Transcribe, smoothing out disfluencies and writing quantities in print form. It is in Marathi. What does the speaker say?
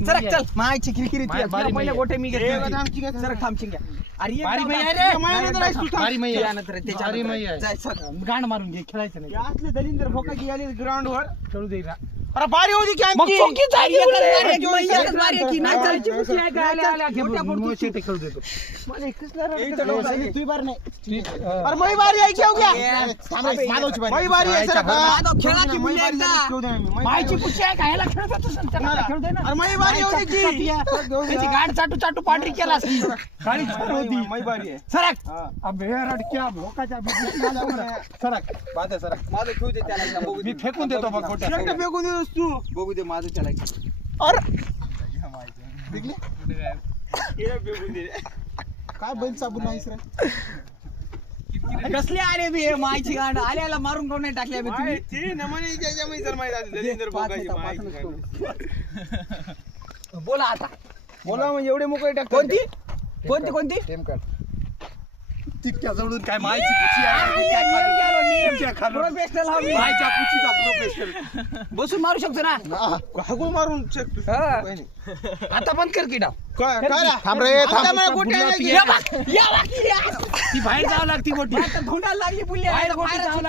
जरा चल मायची किरकिरी पहिले गोटे मी घेतो जरा थांब चिंग्या अरे बारी मै आहे रे बारी मै गांड मारून घे खेळायचं नाही असले दलिंदर भोकाची आले ग्राउंड वर खेळू दे अरे बारी होती की आमची खेळू देतो मला एकच तू बार नाही अरे मै बारी आहे घेऊ घ्या मै बारी आहे खेळा की मुली एकदा मायची पुशी आहे का ह्याला खेळतो खेळू दे ना अरे मै बारी होती की त्याची गाड चाटू चाटू पांढरी केला काळी होती मै बारी आहे सरक अबे रडक्या भोकाच्या सरक माझं सरक माझं खेळू दे त्याला बघू मी फेकून देतो बघ खोट्या फेकून देतोस तू बघू दे माझं त्याला काय बैल साबून नाहीस रे कसले आले बे मायची गांड आल्याला मारून कोण नाही टाकले बोला आता बोला म्हणजे एवढे मोकळे टाक कोणती कोणती कोणती तितक्या जवळून काय मायची पुची आहे प्रोफेशनल मायच्या पुचीचा प्रोफेशनल बसून मारू शकतो ना हागून मारून शकतो आता बंद कर की डाव थांब रे ती बाहेर जावं लागती मोठी धोंडाला लागली बुली बाहेर गोटी जावं लागतं.